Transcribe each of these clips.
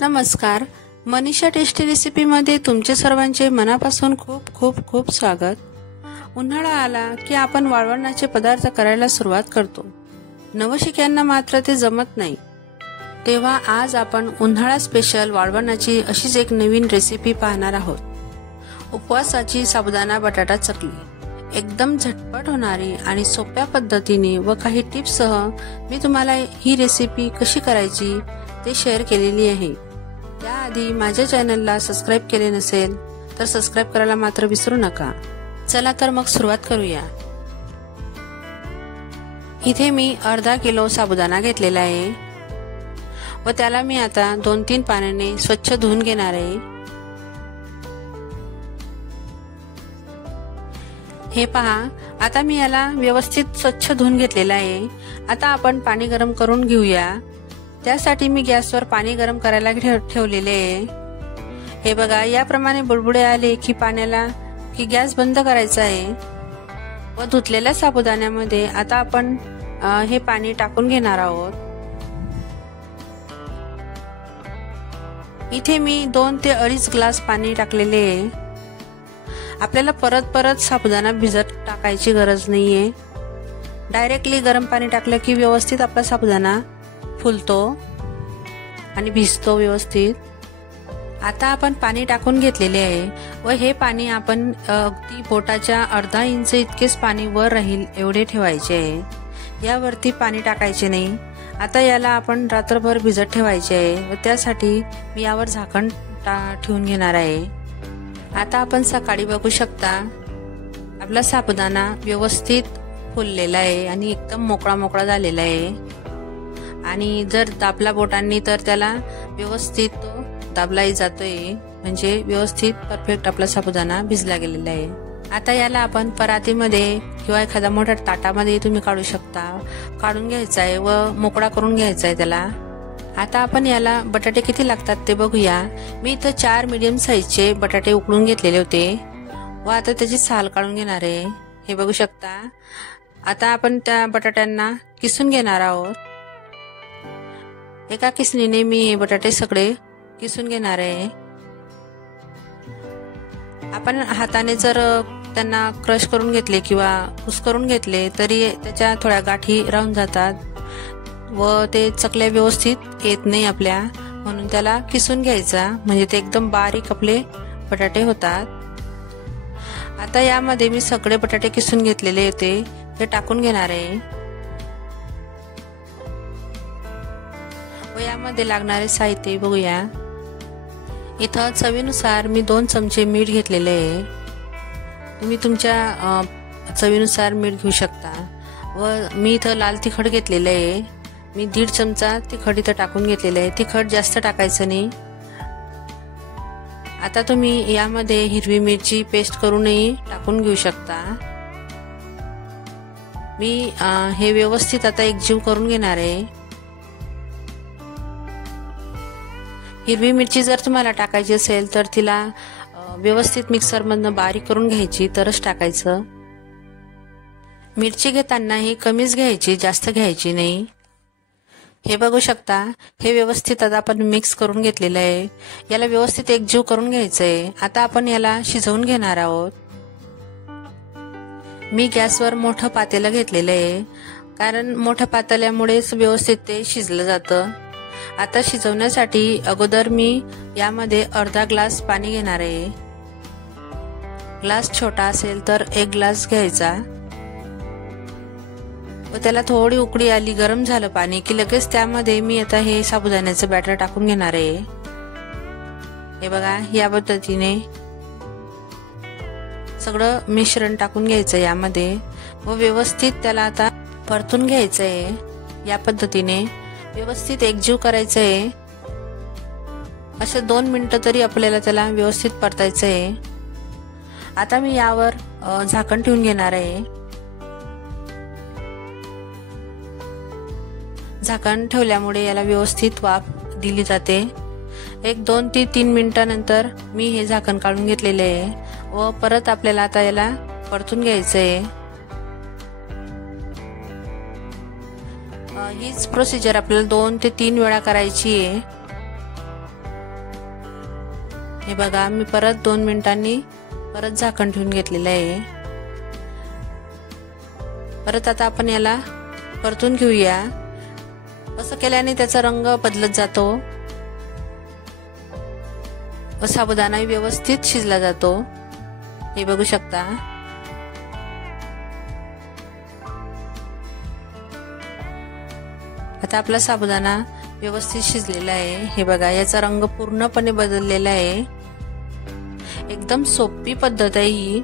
नमस्कार, मनीषा टेस्टी रेसिपीमध्ये तुमचे सर्वांचे मनापासून खूप खूप खूप स्वागत। उन्हाळा आला की आपण वाळवणाचे पदार्थ करायला सुरुवात करतो। नवशिक्यांना मात्र ते जमत नाही, तेव्हा आज आपण उन्हाळा स्पेशल वाळवणाची अशीच एक नवीन रेसिपी पाहणार आहोत। उपवासाची साबुदाणा बटाटा चकली एकदम झटपट होणारी आणि सोप्या पद्धतीने व काही टिप्ससह मी तुम्हाला ही रेसिपी कशी करायची ते शेअर केलेली आहे। त्याआधी माझ्या चॅनलला सबस्क्राइब केले नसेल तर सबस्क्राइब करायला मात्र विसरू नका। चला तर मग सुरुवात करूया। इथे मी अर्धा किलो साबुदाणा घेतलेला आहे व त्याला मी आता 2-3 पाण्याने स्वच्छ धुवून घेणार आहे। हे पहा, आता मी याला व्यवस्थित स्वच्छ धुवून घेतलेला आहे। आता आपण पाणी गरम करून घेऊया। त्यासाठी मी गॅसवर पाणी गरम करायला ठेवलेले आहे। हे बघा, याप्रमाणे बुडबुडे आले की गॅस बंद करायचा आहे व धुतलेल्या साबुदाण्यामध्ये आता आपण हे पाणी टाकून घेणार आहोत। इथे मी 2 ते 2.5 ग्लास पाणी टाकलेले आहे। आपल्याला परत परत साबुदाणा भिजत टाकायची गरज नाहीये। डायरेक्टली गरम पाणी टाकलं की व्यवस्थित आपला साबुदाणा फुलतो आणि भिजतो व्यवस्थित। आता आपण पाणी टाकून घेतलेले आहे व हे पाणी आपण अगदी बोटाच्या अर्धा इंच इतकेच पाणी वर राहील एवढे ठेवायचे आहे। यावरती पाणी टाकायचे नाही। आता याला आपण रात्रभर भिजत ठेवायचे आहे व त्यासाठी मी यावर झाकण ठेवून घेणार आहे। आता आपण सकाळी बघू शकता आपला साबुदाणा व्यवस्थित फुललेला आहे आणि एकदम मोकळा मोकळा झालेला आहे। आणि जर दाबला बोटांनी तर त्याला व्यवस्थित तो दाबलाही जातोय, म्हणजे व्यवस्थित परफेक्ट आपला साबुदाणा भिजला गेलेला आहे। आता याला आपण परातीमध्ये किंवा एखाद्या मोठ्या ताटामध्ये तुम्ही काढू शकता, काढून घ्यायचा आहे व मोकळा करून घ्यायचा आहे त्याला। आता आपण याला बटाटे किती लागतात ते बघूया। मी इथं 4 मीडियम साईजचे बटाटे उकडून घेतलेले होते व आता त्याची साल काढून घेणार आहे। हे बघू शकता। आता आपण त्या बटाट्यांना किसून घेणार आहोत। एका किसणीने मी हे बटाटे सगळे किसून घेणार आहे। आपण हाताने जर त्यांना क्रश करून घेतले किंवा कुस्करून घेतले तरी त्याच्या थोड्या गाठी राहून जातात व ते चकल्या व्यवस्थित येत नाही आपल्या, म्हणून त्याला किसून घ्यायचा, म्हणजे ते एकदम बारीक आपले बटाटे होतात। आता यामध्ये मी सगळे बटाटे किसून घेतलेले होते ते टाकून घेणार आहे व यामध्ये लागणारे साहित्य बघूया। इथं चवीनुसार मी 2 चमचे मीठ घेतलेले आहे। तुम्ही तुमच्या चवीनुसार मीठ घेऊ शकता व मी इथं लाल तिखट घेतलेले आहे। मी 1.5 चमचा तिखट इथं टाकून घेतलेले आहे। तिखट जास्त टाकायचं नाही। आता तुम्ही यामध्ये हिरवी मिरची पेस्ट करूनही टाकून घेऊ शकता। मी हे व्यवस्थित आता एकजीव करून घेणार आहे। हिरवी मिरची जर तुम्हाला टाकायची असेल तर तिला व्यवस्थित मिक्सर मधनं बारीक करून घ्यायची, तरच टाकायचं। मिरची घेताना ही कमीच घ्यायची, जास्त घ्यायची नाही। हे बघू शकता, हे व्यवस्थित आता आपण मिक्स करून घेतलेलं आहे। याला व्यवस्थित एकजीव करून घ्यायचं आहे। आता आपण याला शिजवून घेणार आहोत। मी गॅसवर मोठं पातेलं घेतलेलं आहे, कारण मोठ्या पातेल्यामुळेच व्यवस्थित ते शिजलं जातं। आता शिजवण्यासाठी अगोदर मी यामध्ये अर्धा ग्लास पाणी घेणार आहे। ग्लास छोटा असेल तर 1 ग्लास घ्यायचा व त्याला थोडी उकळी आली, गरम झालं पाणी की लगेच त्यामध्ये मी आता हे साबुदाण्याचं बॅटर टाकून घेणार आहे। हे बघा, या पद्धतीने सगळं मिश्रण टाकून घ्यायचं यामध्ये व व्यवस्थित त्याला आता परतून घ्यायचं आहे। या पद्धतीने व्यवस्थित एकजीव करायचं आहे। असे 2 मिनिटं तरी आपल्याला त्याला व्यवस्थित परतायचं आहे। आता मी यावर झाकण ठेवून घेणार आहे। झाकण ठेवल्यामुळे याला व्यवस्थित वाफ दिली जाते। 1-2 ते 3 मिनिटांनंतर मी हे झाकण काढून घेतलेले आहे व परत आपल्याला आता याला परतून घ्यायचं आहे। हीच प्रोसिजर आपल्याला 2 ते 3 वेळा करायची आहे। हे बघा मी परत 2 मिनिटांनी परत झाकण ठेवून घेतलेलं आहे. परत आता आपण याला परतून घेऊया. असं केल्याने त्याचा रंग बदलत जातो व साबुदाणा व्यवस्थित शिजला जातो. हे बघू शकता. आता आपला साबुदाणा व्यवस्थित शिजलेला आहे. हे बघा याचा रंग पूर्णपणे बदललेला आहे. एकदम सोपी पद्धत आहे ही.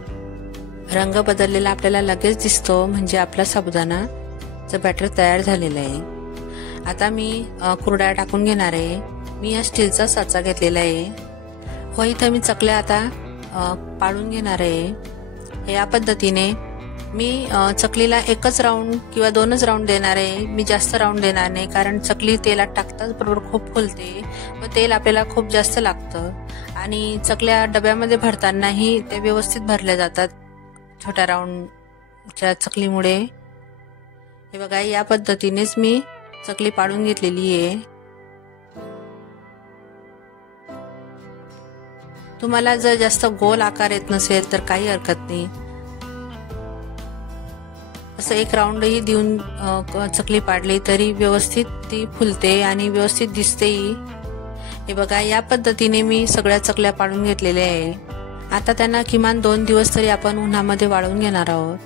रंग बदललेला आपल्याला लगेच दिसतो, म्हणजे आपला साबुदाणाचं बॅटर तयार झालेलं आहे. आता मी कुरडया टाकून घेणार आहे. मी हा स्टीलचा साचा घेतलेला आहे व इथं मी चकल्या आता पाडून घेणार आहे. या पद्धतीने मी चकलीला एकच राऊंड किंवा 2च राऊंड देणार आहे. मी जास्त राऊंड देणार नाही, कारण चकली तेलात टाकताच बरोबर खूप फुलते व तेल आपल्याला खूप जास्त लागतं. आणि चकल्या डब्यामध्ये भरतानाही ते व्यवस्थित भरल्या जातात छोट्या राऊंडच्या चकलीमुळे. हे बघा या पद्धतीनेच मी चकली पाडून घेतलेली आहे. तुम्हाला जर जास्त गोल आकार येत नसेल तर काही हरकत नाही. असं एक राऊंडही देऊन चकली पाडली तरी व्यवस्थित ती फुलते आणि व्यवस्थित दिसतेही. हे बघा या पद्धतीने मी सगळ्या चकल्या पाडून घेतलेल्या आहे. आता त्यांना किमान 2 दिवस तरी आपण उन्हामध्ये वाळवून घेणार आहोत.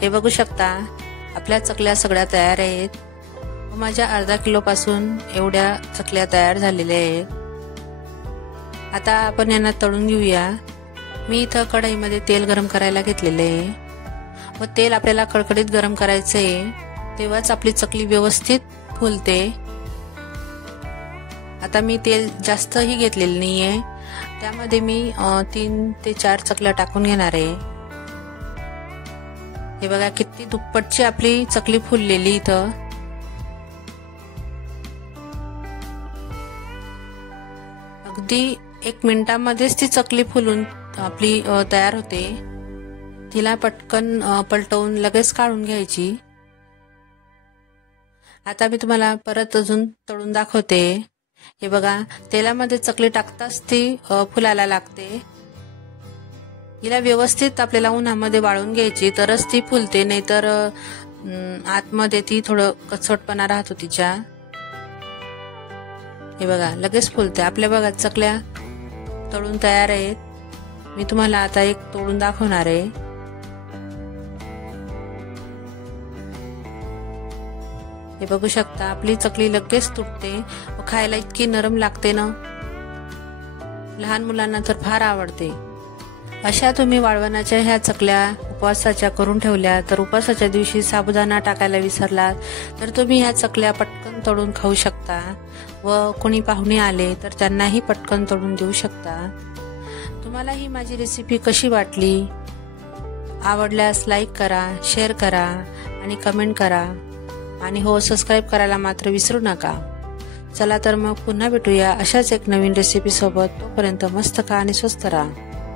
हे बघू शकता आपल्या चकल्या सगळ्या तयार आहेत. माझ्या अर्धा किलो पासून एवढ्या चकल्या तयार झालेल्या आहेत. आता आपण यांना तळून घेऊया. मी इथं कढईमध्ये तेल गरम करायला घेतलेले आहे व तेल आपल्याला कडकडीत गरम करायचं आहे, तेव्हाच आपली चकली व्यवस्थित फुलते. आता मी तेल जास्तही घेतलेलं नाहीये, त्यामध्ये मी 3 ते 4 चकल्या टाकून घेणार आहे. हे बघा किती दुप्पटची आपली चकली फुललेली इथं. अगदी 1 मिनिटामध्येच ती चकली फुलून आपली तयार होते. तिला पटकन पलटवून लगेच काढून घ्यायची. आता मी तुम्हाला परत अजून तळून दाखवते. हे बघा तेलामध्ये चकली टाकताच ती फुलायला लागते. हिला व्यवस्थित आपल्याला उन्हामध्ये वाळून घ्यायची, तरच ती फुलते, नाहीतर आतमध्ये ती थोडं कचवटपणा राहतो तिच्या. हे बघा लगेच फुलते. आपल्या बघा चकल्या तळून तयार आहेत. मी तुम्हाला आता एक तोडून दाखवणार आहे. हे बघू शकता आपली चकली लगेच तुटते व खायला इतकी नरम लागते ना, लहान मुलांना तर फार आवडते. अशा तुम्ही वाळवणाच्या ह्या चकल्या उपवासाच्या करून ठेवल्या तर उपवासाच्या दिवशी साबुदाणा टाकायला विसरलात तर तुम्ही ह्या चकल्या पटकन तळून खाऊ शकता व कोणी पाहुणे आले तर त्यांनाही पटकन तळून देऊ शकता. तुम्हाला ही माझी रेसिपी कशी वाटली? आवडल्यास लाईक करा, शेअर करा आणि कमेंट करा. आणि हो, सबस्क्राईब करायला मात्र विसरू नका. चला तर मग पुन्हा भेटूया अशाच एक नवीन रेसिपी सोबत. तोपर्यंत मस्त खा आणि स्वस्त राहा.